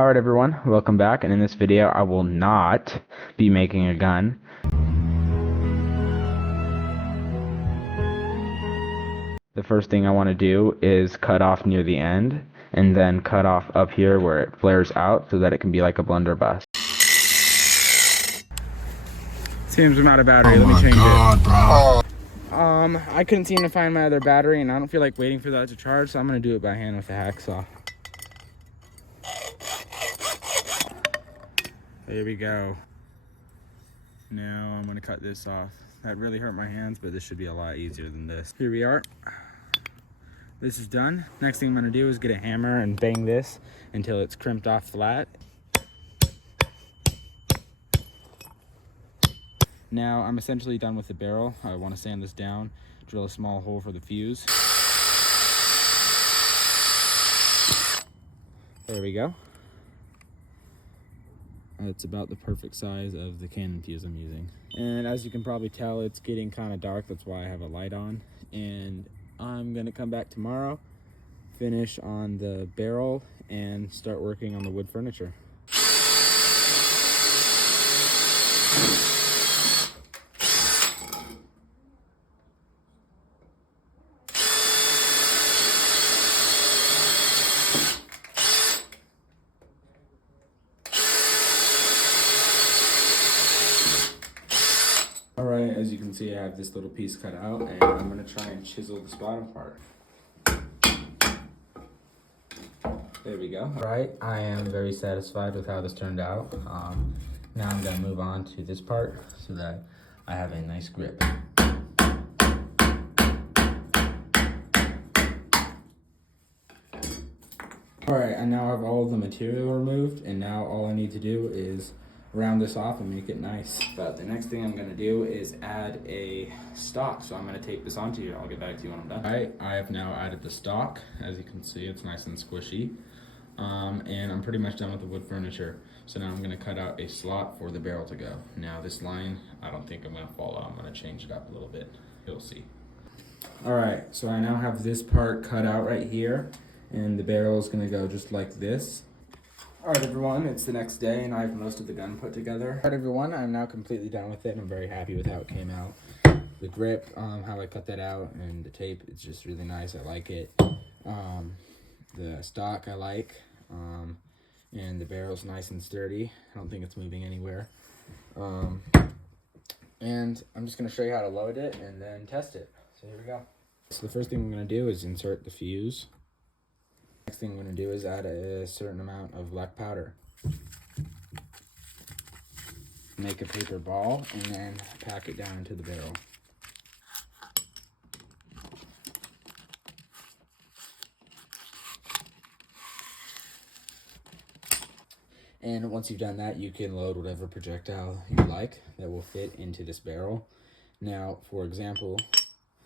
Alright everyone, welcome back, and in this video I will not be making a gun. The first thing I want to do is cut off near the end, and then cut off up here where it flares out so that it can be like a blunderbuss. Seems I'm out of battery, let me change it. Bro. I couldn't seem to find my other battery, and I don't feel like waiting for that to charge, so I'm gonna do it by hand with a hacksaw. There we go. Now I'm gonna cut this off. That really hurt my hands, but this should be a lot easier than this. Here we are. This is done. Next thing I'm gonna do is get a hammer and bang this until it's crimped off flat. Now I'm essentially done with the barrel. I want to sand this down, drill a small hole for the fuse. There we go. It's about the perfect size of the Canon fuse I'm using. And as you can probably tell, it's getting kind of dark. That's why I have a light on. And I'm gonna come back tomorrow, finish on the barrel, and start working on the wood furniture. Alright, as you can see, I have this little piece cut out, and I'm going to try and chisel this bottom part. There we go. Alright, I am very satisfied with how this turned out. Now I'm going to move on to this part so that I have a nice grip. Alright, I now have all of the material removed, and now all I need to do is round this off and make it nice. But the next thing I'm going to do is add a stock. So I'm going to tape this onto you. I'll get back to you when I'm done. Alright, I have now added the stock. As you can see, it's nice and squishy. And I'm pretty much done with the wood furniture. So now I'm going to cut out a slot for the barrel to go. Now this line, I don't think I'm going to follow. I'm going to change it up a little bit. You'll see. Alright, so I now have this part cut out right here. And the barrel is going to go just like this. Alright everyone, it's the next day and I have most of the gun put together. Alright everyone, I'm now completely done with it and I'm very happy with how it came out. The grip, how I cut that out, and the tape, it's just really nice. I like it. The stock I like, and the barrel's nice and sturdy. I don't think it's moving anywhere. And I'm just going to show you how to load it and then test it. So here we go. So the first thing I'm going to do is insert the fuse. Next thing I'm going to do is add a certain amount of black powder. Make a paper ball and then pack it down into the barrel. And once you've done that, you can load whatever projectile you like that will fit into this barrel. Now, for example,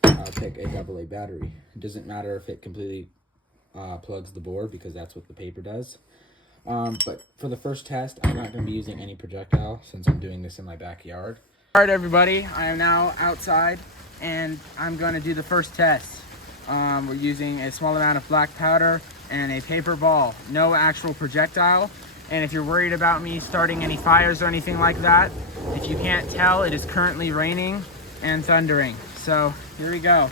I'll pick a AA battery. It doesn't matter if it completely plugs the board, because that's what the paper does. But for the first test, I'm not going to be using any projectile since I'm doing this in my backyard. Alright everybody, I am now outside and I'm going to do the first test. We're using a small amount of black powder and a paper ball, no actual projectile. And if you're worried about me starting any fires or anything like that, if you can't tell, it is currently raining and thundering. So here we go.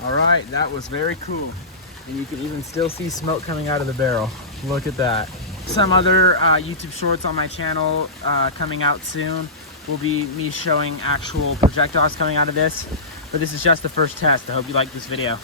Alright, that was very cool. And you can even still see smoke coming out of the barrel. Look at that. Some other YouTube shorts on my channel coming out soon will be me showing actual projectiles coming out of this. But this is just the first test. I hope you like this video.